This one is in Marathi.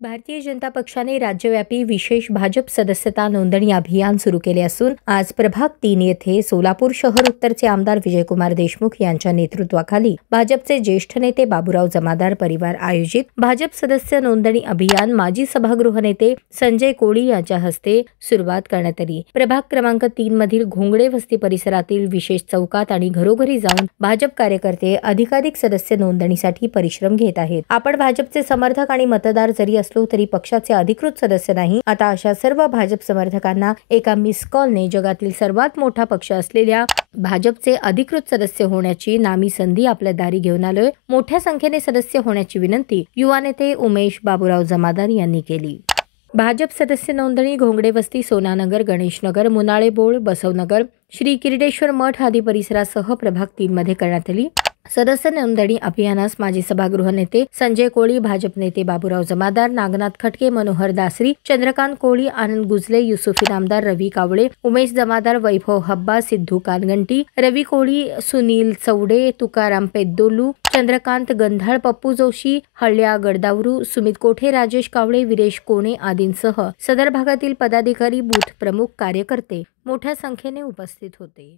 भारतीय जनता पक्षाने राज्यव्यापी विशेष भाजप सदस्यता नोंदणी अभियान सुरू केले असून आज प्रभाग 3 येथे सोलापूर शहर उत्तरचे आमदार विजयकुमार देशमुख यांच्या नेतृत्वाखाली भाजपचे ज्येष्ठ नेते बाबूराव जमादार परिवार आयोजित भाजप सदस्य नोंदणी अभियान माजी सभागृह नेते संजय कोळी यांच्या हस्ते सुरुवात करण्यात आली। प्रभाग क्रमांक 3 मधील घोंगडे वस्ती परिसरातील विशेष चौकात आणि घरोघरी जाऊन भाजप कार्यकर्ते अधिकाधिक सदस्य नोंदणीसाठी परिश्रम घेत आहेत। आपण भाजपचे समर्थक आणि मतदार जरी असलो तरी पक्षाचे अधिकृत सदस्य नाही। आता अशा सर्व भाजप समर्थकांना एका मिस कॉलने जगातील सर्वात मोठा पक्ष असलेल्या भाजपचे अधिकृत सदस्य होण्याची नामी संधी आपल्या दारी घेऊन आलोय। मोठ्या संख्येने सदस्य होण्याची विनंती युवा नेते उमेश बाबूराव जमादार यांनी केली। भाजप सदस्य नोंदणी घोंगडे वस्ती, सोनानगर, गणेशनगर, मुनाळे बोळ, बसवनगर, श्री किरडेश्वर मठ आदी परिसरासह प्रभाग 3 मध्ये करण्यात आली। सदस्य नोंदणी अभियानास माजी सभागृह नेते संजय कोळी, भाजप नेते बाबूराव जमादार, नागनाथ खटके, मनोहर दासरी, चंद्रकांत कोळी, आनंद गुजले, युसुफी नामदार, रवी कावळे, उमेश जमादार, वैभव हब्बा, सिद्धू कानगंटी, रवी कोळी, सुनील चौडे, तुकाराम पेद्दोलू, चंद्रकांत गंधाळ, पप्पू जोशी, हळ्या गडदावरू, सुमित कोठे, राजेश कावळे, विरेश कोणे आदींसह सदर भागातील पदाधिकारी, बूथ प्रमुख, कार्यकर्ते मोठ्या संख्येने उपस्थित होते।